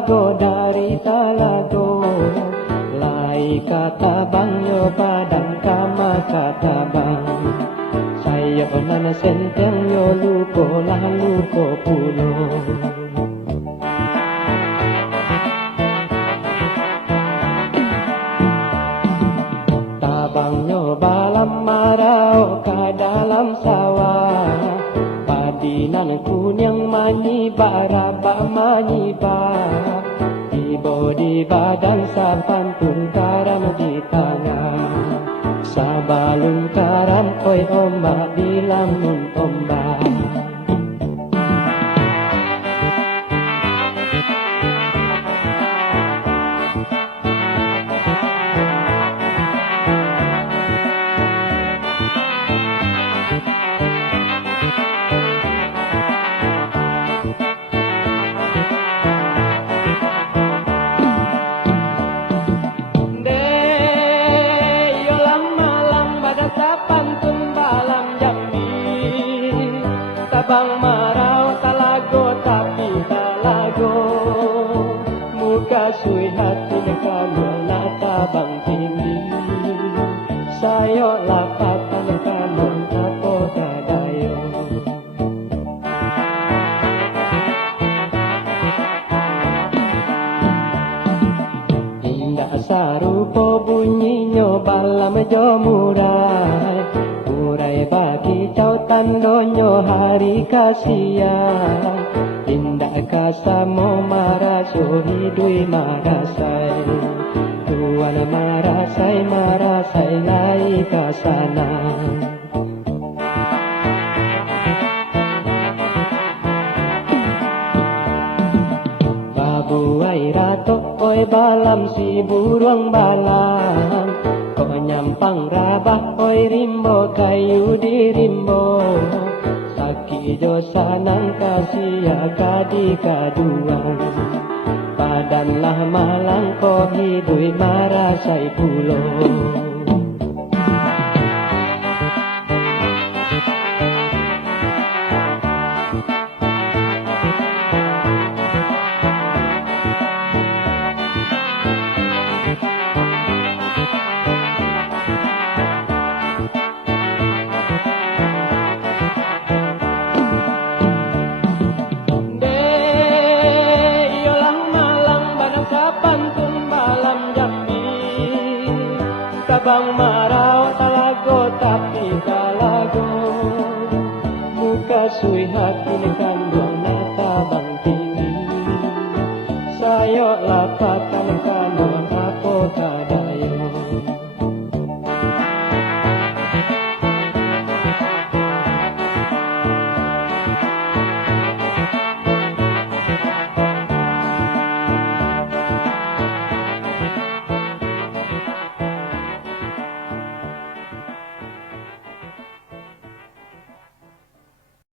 talago dari talago. Lai kata bangyo padang kama kata bang. Sayo nana senteng yo luko lah luko pulo. Tabangyo balam marau ka dalam sawah. Padinan kunyang manyiba raba manyiba. Ibo di badan sa pantun karam di tangan. Sa balung karam koy ombak di lamun ombak. Tabang marau talago tapi talago. Muka sui hati kamu na tabang tinggi. Sayo lapatan kamu ako kadayo. Indah sarupo bunyinya balam jo murai. Murai bagi cau tandonyo hari kasihan. Indah kasamo marasoi dui marasai. Tuan marasai lai kasana. Babu ai rato oi balam si buruang balam. Kau nyampang rabah oi rimbo kayu di rimbo. Saki jo sanang kasia kadi kaduang. Padanlah malang ko hidui marasai pulo. Tabang marau talago tapi talago. Muka sui hati